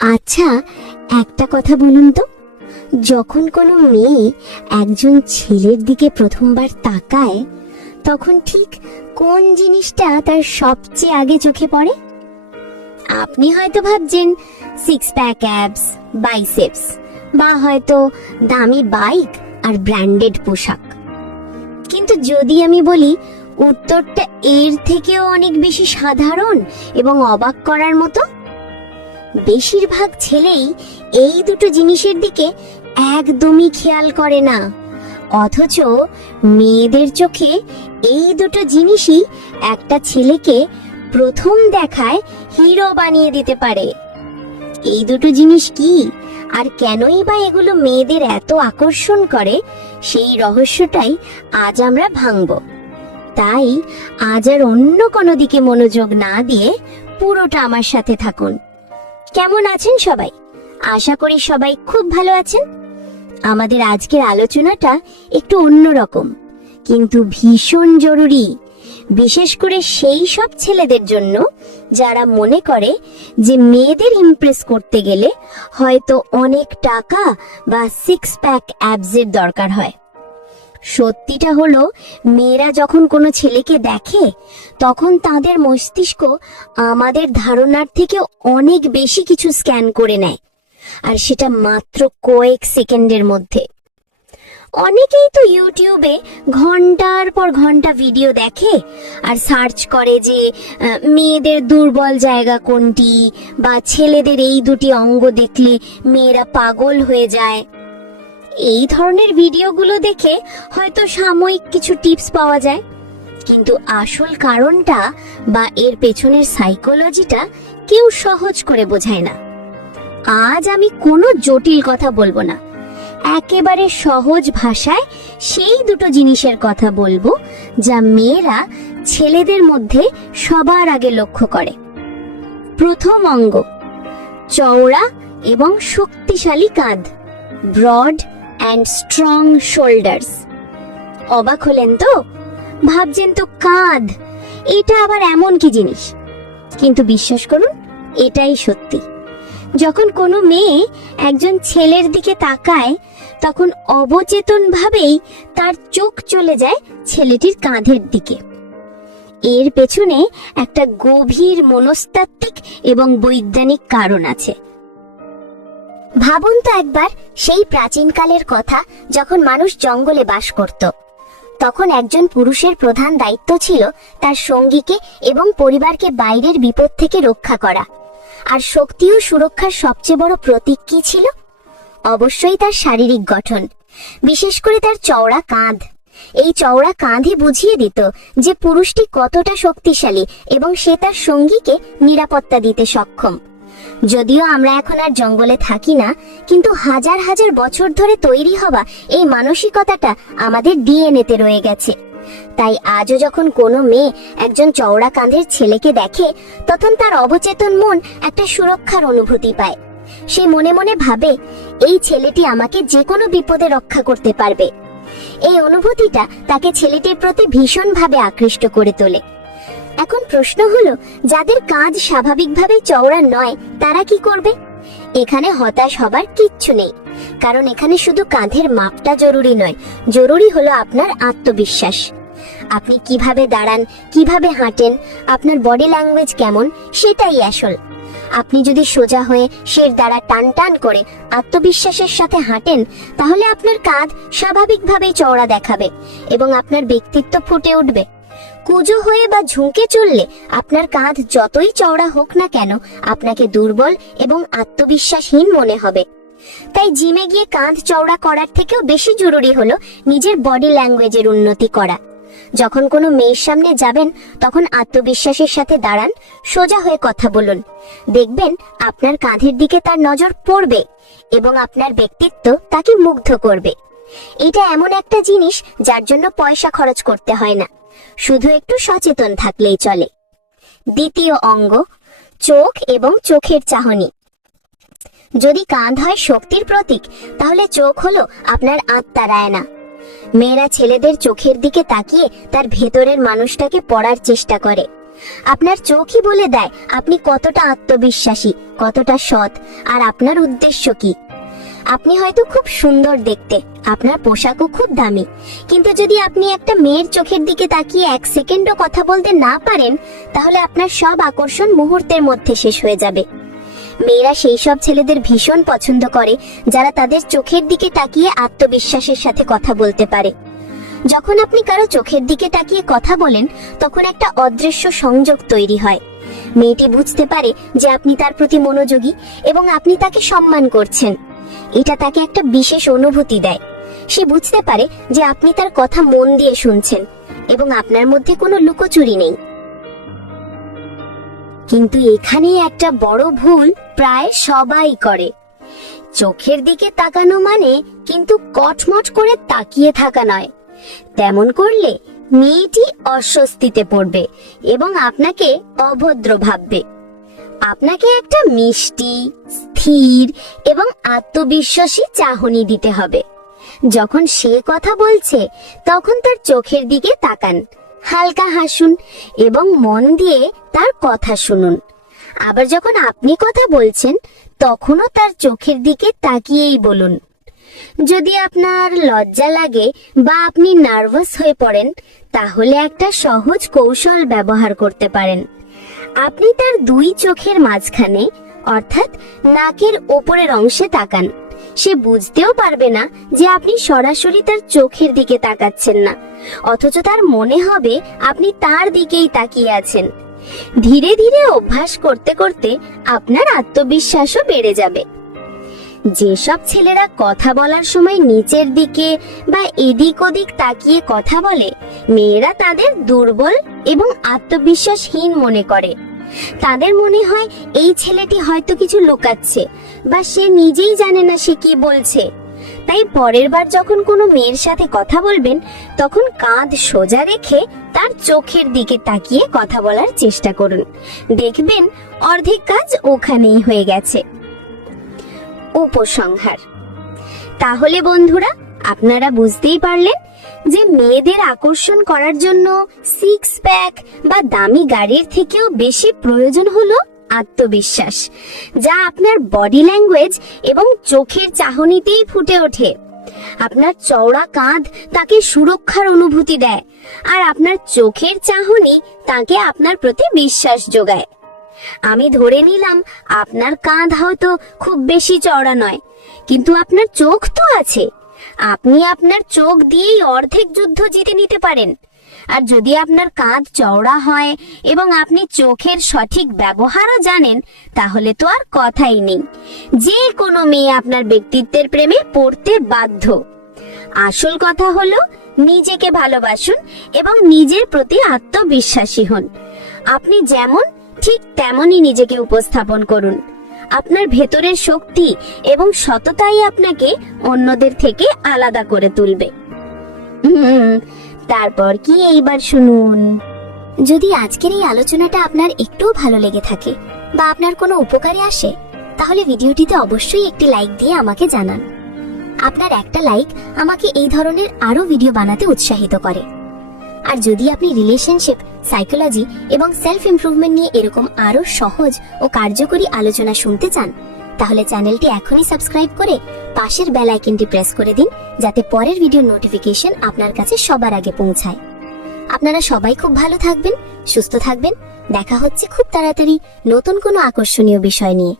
আচ্ছা, একটা কথা বলুন তো, যখন কোনো মেয়ে একজন ছেলের দিকে প্রথমবার তাকায় তখন ঠিক কোন জিনিসটা তার সবচেয়ে আগে চোখে পড়ে? আপনি হয়তো ভাবছেন সিক্স প্যাক অ্যাবস, বাইসেপস, বা হয়তো দামি বাইক আর ব্র্যান্ডেড পোশাক। কিন্তু যদি আমি বলি উত্তরটা এর থেকেও অনেক বেশি সাধারণ এবং অবাক করার মতো, বেশিরভাগ ছেলেই এই দুটো জিনিসের দিকে একদমই খেয়াল করে না, অথচ মেয়েদের চোখে এই দুটো জিনিসই একটা ছেলেকে প্রথম দেখায় হিরো বানিয়ে দিতে পারে। এই দুটো জিনিস কি আর কেনই বা এগুলো মেয়েদের এত আকর্ষণ করে, সেই রহস্যটাই আজ আমরা ভাঙব। তাই আজ আর অন্য কোনো দিকে মনোযোগ না দিয়ে পুরোটা আমার সাথে থাকুন। কেমন আছেন সবাই? আশা করি সবাই খুব ভালো আছেন। আমাদের আজকের আলোচনাটা একটু অন্যরকম, কিন্তু ভীষণ জরুরি, বিশেষ করে সেই সব ছেলেদের জন্য যারা মনে করে যে মেয়েদের ইমপ্রেস করতে গেলে হয়তো অনেক টাকা বা সিক্স প্যাক অ্যাবসের দরকার হয়। সত্যিটা হলো, মেয়েরা যখন কোনো ছেলেকে দেখে তখন তাদের মস্তিষ্ক আমাদের ধারণার থেকে অনেক বেশি কিছু স্ক্যান করে নেয়, আর সেটা মাত্র কয়েক সেকেন্ডের মধ্যে। অনেকেই তো ইউটিউবে ঘন্টার পর ঘন্টা ভিডিও দেখে আর সার্চ করে যে মেয়েদের দুর্বল জায়গা কোনটি, বা ছেলেদের এই দুটি অঙ্গ দেখলে মেয়েরা পাগল হয়ে যায়। এই ধরনের ভিডিওগুলো দেখে হয়তো সাময়িক কিছু টিপস পাওয়া যায়, কিন্তু আসল কারণটা বা এর পেছনের সাইকোলজিটা কেউ সহজ করে বোঝায় না। আজ আমি কোনো জটিল কথা বলবো না, একেবারে সহজ ভাষায় সেই দুটো জিনিসের কথা বলবো যা মেয়েরা ছেলেদের মধ্যে সবার আগে লক্ষ্য করে। প্রথম অঙ্গ, চওড়া এবং শক্তিশালী কাঁধ, ব্রড অ্যান্ড স্ট্রং শোল্ডার্স। অবাক হলেন তো? ভাবছেন তো কাঁধ, এটা আবার এমন কি জিনিস? কিন্তু বিশ্বাস করুন, এটাই সত্যি। যখন কোনো মেয়ে একজন ছেলের দিকে তাকায় তখন অবচেতনভাবেই তার চোখ চলে যায় ছেলেটির কাঁধের দিকে। এর পেছনে একটা গভীর মনস্তাত্ত্বিক এবং বৈজ্ঞানিক কারণ আছে। ভাবুন তো একবার সেই প্রাচীনকালের কথা, যখন মানুষ জঙ্গলে বাস করত। তখন একজন পুরুষের প্রধান দায়িত্ব ছিল তার সঙ্গীকে এবং পরিবারকে বাইরের বিপদ থেকে রক্ষা করা। আর শক্তি ও সুরক্ষার সবচেয়ে বড় প্রতীক কি ছিল? অবশ্যই তার শারীরিক গঠন, বিশেষ করে তার চওড়া কাঁধ। এই চওড়া কাঁধই বুঝিয়ে দিত যে পুরুষটি কতটা শক্তিশালী এবং সে তার সঙ্গীকে নিরাপত্তা দিতে সক্ষম। যদিও আমরা এখন আর জঙ্গলে থাকি না, কিন্তু হাজার হাজার বছর ধরে তৈরি হওয়া এই মানসিকতাটা আমাদের ডিএনএতে রয়ে গেছে। তাই আজও যখন কোনো মেয়ে একজন চওড়া কাঁধের ছেলেকে দেখে তখন তার অবচেতন মন একটা সুরক্ষার অনুভূতি পায়। সে মনে মনে ভাবে, এই ছেলেটি আমাকে যে কোনো বিপদে রক্ষা করতে পারবে। এই অনুভূতিটা তাকে ছেলেটির প্রতি ভীষণভাবে আকৃষ্ট করে তোলে। এখন প্রশ্ন হলো, যাদের কাঁধ স্বাভাবিকভাবে চওড়া নয় তারা কি করবে? এখানে হতাশ হবার কিচ্ছু নেই, কারণ এখানে শুধু কাঁধের মাপটা জরুরি নয়, জরুরি হলো আপনার আত্মবিশ্বাস। আপনি কিভাবে দাঁড়ান, কিভাবে হাঁটেন, আপনার বডি ল্যাঙ্গুয়েজ কেমন, সেটাই আসল। আপনি যদি সোজা হয়ে শের দ্বারা টান টান করে আত্মবিশ্বাসের সাথে হাঁটেন, তাহলে আপনার কাঁধ স্বাভাবিকভাবেই চওড়া দেখাবে এবং আপনার ব্যক্তিত্ব ফুটে উঠবে। কুঁজো হয়ে বা ঝুঁকে চললে আপনার কাঁধ যতই চওড়া হোক না কেন, আপনাকে দুর্বল এবং আত্মবিশ্বাসহীন মনে হবে। তাই জিমে গিয়ে কাঁধ চওড়া করার থেকেও বেশি জরুরি হলো নিজের বডি ল্যাঙ্গুয়েজের উন্নতি করা। যখন কোনো মেয়ের সামনে যাবেন তখন আত্মবিশ্বাসের সাথে দাঁড়ান, সোজা হয়ে কথা বলুন। দেখবেন আপনার কাঁধের দিকে তার নজর পড়বে এবং আপনার ব্যক্তিত্ব তাকে মুগ্ধ করবে। এটা এমন একটা জিনিস যার জন্য পয়সা খরচ করতে হয় না, শুধু একটু সচেতন থাকলেই চলে। দ্বিতীয় অঙ্গ, চোখ এবং চোখের চাহনি। যদি কাঁধ হয় শক্তির প্রতীক, তাহলে চোখ হলো আপনার আত্মার আয়না। মেয়েরা ছেলেদের চোখের দিকে তাকিয়ে তার ভেতরের মানুষটাকে পড়ার চেষ্টা করে। আপনার চোখই বলে দেয় আপনি কতটা আত্মবিশ্বাসী, কতটা সৎ, আর আপনার উদ্দেশ্য কি। আপনি হয়তো খুব সুন্দর দেখতে, আপনার পোশাকও খুব দামি, কিন্তু যদি আপনি একটা মেয়ের চোখের দিকে তাকিয়ে 1 সেকেন্ডও কথা বলতে না পারেন, তাহলে আপনার সব আকর্ষণ মুহূর্তের মধ্যে শেষ হয়ে যাবে। মেয়েরা সেই সব ছেলেদের ভীষণ পছন্দ করে যারা তাদের চোখের দিকে তাকিয়ে আত্মবিশ্বাসের সাথে কথা বলতে পারে। যখন আপনি কারো চোখের দিকে তাকিয়ে কথা বলেন, তখন একটা অদৃশ্য সংযোগ তৈরি হয়। মেয়েটি বুঝতে পারে যে আপনি তার প্রতি মনোযোগী এবং আপনি তাকে সম্মান করছেন। এটা তাকে একটা বিশেষ অনুভূতি দেয়। সে বুঝতে পারে যে আপনি তার কথা মন দিয়ে শুনছেন এবং আপনার মধ্যে কোনো লুকোচুরি নেই। কিন্তু এখানেই একটা বড় ভুল প্রায় সবাই করে। চোখের দিকে তাকানো মানে কিন্তু কটমট করে তাকিয়ে থাকা নয়। তেমন করলে মেয়েটি অস্বস্তিতে পড়বে এবং আপনাকে অভদ্র ভাববে। আপনাকে একটা মিষ্টি, স্থির এবং আত্মবিশ্বাসী চাহনি দিতে হবে। যখন সে কথা বলছে, তখন তার চোখের দিকে তাকান, হালকা হাসুন এবং মন দিয়ে তার কথা শুনুন। আবার যখন আপনি কথা বলছেন, তখনও তার চোখের দিকে তাকিয়েই বলুন। যদি আপনার লজ্জা লাগে বা আপনি নার্ভাস হয়ে পড়েন, তাহলে একটা সহজ কৌশল ব্যবহার করতে পারেন। আপনি তার 2 চোখের মাঝখানে, অর্থাৎ নাকের উপরের অংশে তাকান। সে বুঝতেও পারবে না যে আপনি সরাসরি তার চোখের দিকে তাকাচ্ছেন না, অথচ তার মনে হবে আপনি তার দিকেই তাকিয়ে আছেন। ধীরে ধীরে অভ্যাস করতে করতে আপনার আত্মবিশ্বাসও বেড়ে যাবে। যেসব ছেলেরা কথা বলার সময় নিচের দিকে বা এদিক ওদিক তাকিয়ে কথা বলে, মেয়েরা তাদের দুর্বল এবং আত্মবিশ্বাসহীন মনে করে। তাদের মনে হয় এই ছেলেটি হয়তো কিছু লুকাচ্ছে বা সে নিজেই জানে না সে কি বলছে। তাই পরের বার যখন কোনো মেয়ের সাথে কথা বলবেন, তখন কাঁধ সোজা রেখে তার চোখের দিকে তাকিয়ে কথা বলার চেষ্টা করুন। দেখবেন অর্ধেক কাজ ওখানেই হয়ে গেছে। উপসংহার। তাহলে বন্ধুরা, আপনারা বুঝতেই পারলেন যে মেয়েদের আকর্ষণ করার জন্য 6 প্যাক বা দামি গাড়ির থেকেও বেশি প্রয়োজন হলো আত্মবিশ্বাস, যা আপনার বডি ল্যাঙ্গুয়েজ এবং চোখের চাহনিতেই ফুটে ওঠে। আপনার চওড়া কাঁধ তাকে সুরক্ষার অনুভূতি দেয়, আর আপনার চোখের চাহনি তাকে আপনার প্রতি বিশ্বাস যোগায়। আমি ধরে নিলাম আপনার কাঁধ হয়তো খুব বেশি চওড়া নয়, কিন্তু আপনার চোখ তো আছে। আপনি আপনার চোখ দিয়েই অর্ধেক যুদ্ধ জিতে নিতে পারেন। আর যদি আপনার কাঁধ চওড়া হয় এবং আপনি চোখের সঠিক ব্যবহারও জানেন, তাহলে তো আর কথাই নেই। যে কোনো মেয়ে আপনার ব্যক্তিত্বের প্রেমে পড়তে বাধ্য। আসল কথা হলো, নিজেকে ভালোবাসুন এবং নিজের প্রতি আত্মবিশ্বাসী হন। আপনি যেমন, ঠিক তেমনই নিজেকে উপস্থাপন করুন। আপনার ভেতরের শক্তি এবং সততাই আপনাকে অন্যদের থেকে আলাদা করে তুলবে। তারপর কি, এইবার শুনুন। যদি আজকের এই আলোচনাটা আপনার একটুও ভালো লেগে থাকে বা আপনার কোনো উপকারে আসে, তাহলে ভিডিওটিতে অবশ্যই একটি লাইক দিয়ে আমাকে জানান। আপনার একটা লাইক আমাকে এই ধরনের আরো ভিডিও বানাতে উৎসাহিত করে। আর যদি আপনি রিলেশনশিপ, সাইকোলজি এবং সেলফ ইমপ্রুভমেন্ট নিয়ে এরকম আরো সহজ ও কার্যকরী আলোচনা শুনতে চান, তাহলে চ্যানেলটি এখনই সাবস্ক্রাইব করে পাশের বেল আইকনটি প্রেস করে দিন, যাতে পরের ভিডিওর নোটিফিকেশন আপনার কাছে সবার আগে পৌঁছায়। আপনারা সবাই খুব ভালো থাকবেন, সুস্থ থাকবেন। দেখা হচ্ছে খুব তাড়াতাড়ি নতুন কোনো আকর্ষণীয় বিষয় নিয়ে।